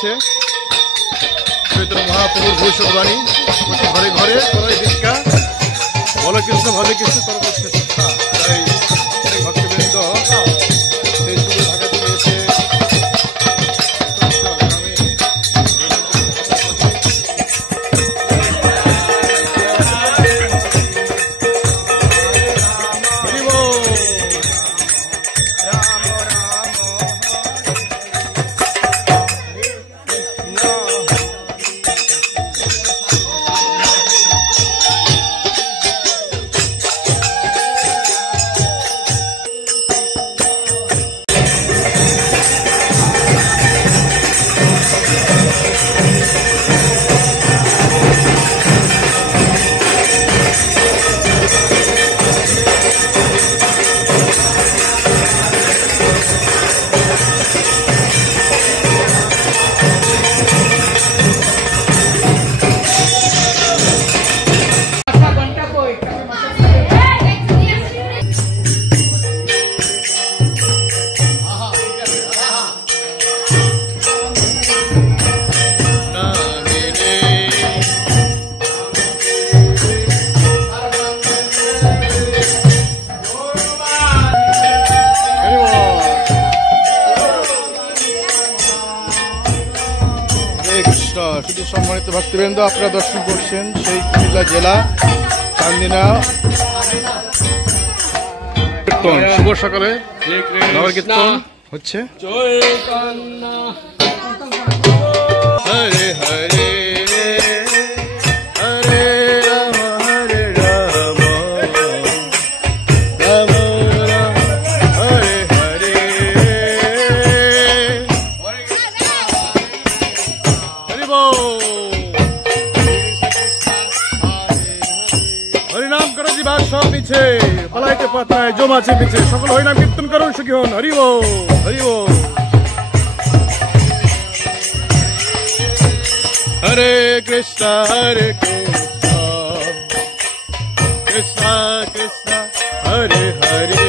হচ্ছে চৈতন্য মহাপ্রভুর ভবিষ্যৎবাণী। ঘরে ঘরে সবাই ভিক্ষা, বল কৃষ্ণ ভজে কৃষ্ণ করছে শিক্ষা। তাই ভক্তবৃন্দ সেই শুধু ঢাকা থেকে এসে শুধু সম্মানিত ভক্তবৃন্দ, আপনারা দর্শন করছেন সেই কুমিল্লা জেলা চান্দিনা কীর্তন। শুভ সকালে নগর কীর্তন হচ্ছে। হরে হরে হরে রাম হরে রাম রাম রাম হরে হরে হরিনাম করো জি বাদশাহ পিছে, পালাইতে পাতায় জমাছে পিছে, সকল হরিনাম কীর্তন করুন, সুখী হন। হরি বল হরি বল। হরে কৃষ্ণ হরে কৃষ্ণ কৃষ্ণ কৃষ্ণ হরে হরে